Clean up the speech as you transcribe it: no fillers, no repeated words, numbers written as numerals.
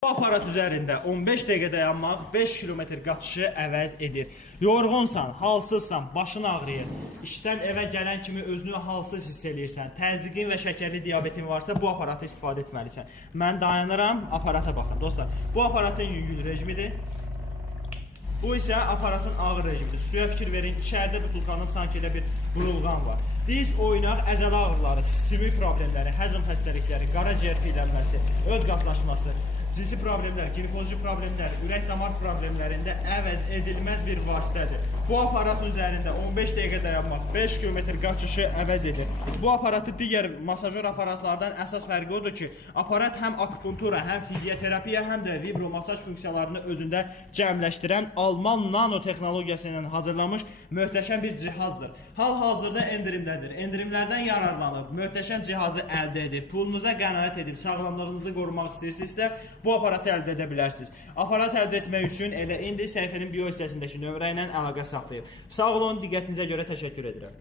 Bu aparat üzərində 15 dəqiqə dayanmaq 5 kilometr qaçışı əvəz edir. Yorğunsan, halsızsan, başın ağrıyır, işdən evə gələn kimi özünü halsız hiss eləyirsən, təzyiqin və şəkərli diabetin varsa bu aparatı istifadə etməlisən. Mən dayanıram, aparata baxın. Dostlar, bu aparatın yüngül rejimidir. Bu isə aparatın ağır rejimidir. Suya fikir verin, içəridə butulkanın sanki elə bir burulğan var. Diz, oynaq, əzələ ağrıları, sümük problemləri, həzm xəstəlikləri, qaraciyər piylənməsi, öd qatlaşması, cinsi problemlər, ginekoloji problemlər, ürək damar problemlərində əvəz edilməz bir vasitədir. Bu aparatın üzərində 15 dəqiqə dayanmaq 5 kilometr qaçışı əvəz edir. Bu aparatı digər masajör aparatlardan əsas fərqi odur ki, aparat həm akupunktura, həm fizioterapiya, həm də vibromasaj funksiyalarını özündə cəmləşdirən Alman nanotexnologiyası ilə hazırlanmış möhtəşəm bir cihazdır. Hal-hazırda endirimdədir. Endirimlərdən yararlanıb möhtəşəm cihazı əldə edib, pulunuza qənaət edib, sağlamlığınızı qorumaq istəyirsinizsə, bu aparatı əldə edə bilərsiniz. Aparat əldə etmək üçün elə indi səhifənin bio hissəsindəki nömrə ilə əlaqə saxlayın. Sağ olun, diqqətinizə görə təşəkkür edirəm.